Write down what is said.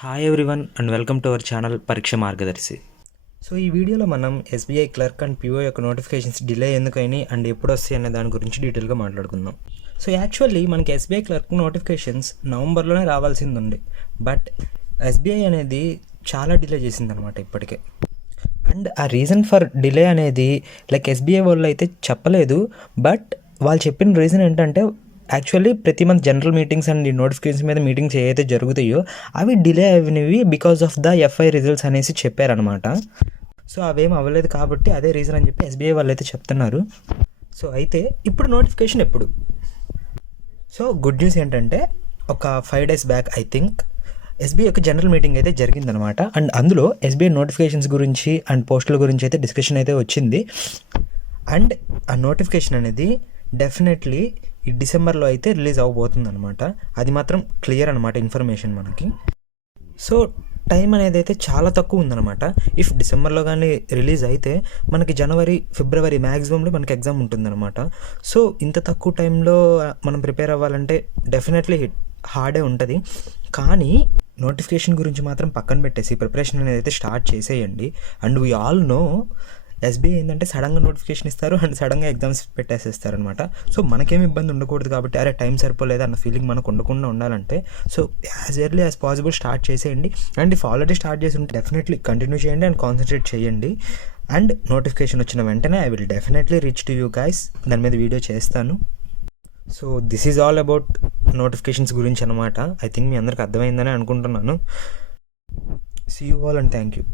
Hi everyone and welcome to our channel పరీక్ష మార్గదర్శి. So ఈ వీడియోలో మనం ఎస్బీఐ క్లర్క్ అండ్ పిఓ యొక్క నోటిఫికేషన్స్ డిలే ఎందుకని అండ్ ఎప్పుడు వస్తాయి అనే దాని గురించి డీటెయిల్గా మాట్లాడుకుందాం. సో యాక్చువల్లీ మనకి ఎస్బీఐ క్లర్క్ నోటిఫికేషన్స్ నవంబర్లోనే రావాల్సింది ఉంది, బట్ ఎస్బీఐ అనేది చాలా డిలే చేసిందనమాట ఇప్పటికే. అండ్ ఆ రీజన్ ఫర్ డిలే అనేది లైక్ ఎస్బీఐ వాళ్ళు అయితే చెప్పలేదు, బట్ వాళ్ళు చెప్పిన రీజన్ ఏంటంటే యాక్చువల్లీ ప్రతి మంత్ జనరల్ మీటింగ్స్ అండ్ ఈ నోటిఫికేషన్స్ మీద మీటింగ్స్ ఏవైతే జరుగుతాయో అవి డిలే అయినవి because of the FI results అనేసి చెప్పారనమాట. సో అవేం అవ్వలేదు కాబట్టి అదే రీజన్ అని చెప్పి ఎస్బీఐ వాళ్ళు అయితే చెప్తున్నారు. సో అయితే ఇప్పుడు నోటిఫికేషన్ ఎప్పుడు? సో గుడ్ న్యూస్ ఏంటంటే ఒక 5 days back I think SBI యొక్క జనరల్ మీటింగ్ అయితే జరిగిందనమాట. అండ్ అందులో ఎస్బీఐ నోటిఫికేషన్స్ గురించి అండ్ పోస్టుల గురించి అయితే డిస్కషన్ అయితే వచ్చింది. అండ్ ఆ నోటిఫికేషన్ అనేది డెఫినెట్లీ ఈ డిసెంబర్లో అయితే రిలీజ్ అవ్వబోతుంది అనమాట. అది మాత్రం క్లియర్ అనమాట ఇన్ఫర్మేషన్ మనకి. సో టైం అనేది అయితే చాలా తక్కువ ఉందన్నమాట. ఇఫ్ డిసెంబర్లో కానీ రిలీజ్ అయితే మనకి జనవరి ఫిబ్రవరి మ్యాక్సిమంలో మనకి ఎగ్జామ్ ఉంటుందన్నమాట. సో ఇంత తక్కువ టైంలో మనం ప్రిపేర్ అవ్వాలంటే డెఫినెట్లీ హార్డే ఉంటుంది. కానీ నోటిఫికేషన్ గురించి మాత్రం పక్కన పెట్టేసి ప్రిపరేషన్ అనేది అయితే స్టార్ట్ చేసేయండి. And we all know SBI ఏంటంటే సడన్గా నోటిఫికేషన్ ఇస్తారు అండ్ సడన్గా ఎగ్జామ్స్ పెట్టేసేస్తారు అనమాట. సో మనకేం ఇబ్బంది ఉండకూడదు కాబట్టి అరే టైం సరిపోలేదు అన్న ఫీలింగ్ మనకు ఉండకుండా ఉండాలంటే so as early as possible start చేసేయండి. అండ్ ఇఫ్ ఆల్రెడీ స్టార్ట్ చేసి ఉంటే డెఫినెట్లీ కంటిన్యూ చేయండి అండ్ కాన్సన్ట్రేట్ చేయండి. అండ్ నోటిఫికేషన్ వచ్చిన వెంటనే I will definitely reach to you guys, దాని మీద వీడియో చేస్తాను. So this is all about notifications గురించి అనమాట. ఐ థింక్ మీ అందరికి అర్థమైందని అనుకుంటున్నాను. See you all and thank you.